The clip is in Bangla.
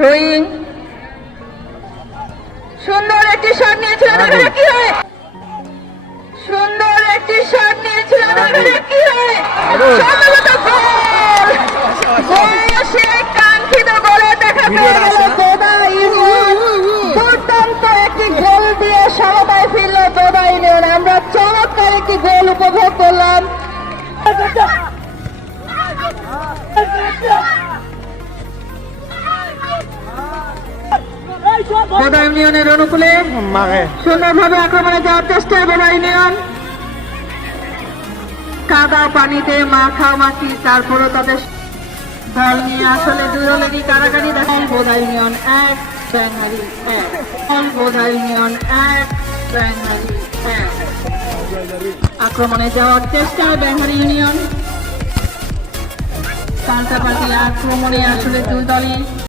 সুইং সুন্দর একটি শট নিয়েছিলেন, কি হয়? সুন্দর একটি শট নিয়েছিলেন, কি হয়? সম্ভবত গোল। সেই কাঙ্ক্ষিত গোলে দেখা পেয়ে গেল দোদা ইউনিয়ন। দুর্দান্ত একটি গোল দিয়ে সমতায় ফিরল দোদা ইউনিয়ন। আমরা চমৎকার একটি গোল উপভোগ করলাম। দোদা ইউনিয়নের অনুকূলে সুন্দরভাবে আক্রমণে যাওয়ার চেষ্টায় দোদা ইউনিয়ন। কাদা পানিতে মাখামাখি, তারপরও তাদের দল নিয়ে আসলে দুই দলেরই কারাকারি দেখায়। বোদা ইউনিয়ন 1, ব্যাংহারি 1। বোদা ইউনিয়ন 1, ব্যাংহারি 1। আক্রমণে যাওয়ার চেষ্টায় ব্যাংহারি ইউনিয়ন। পাল্টাপাল্টি আক্রমণে আসলে দুই দলই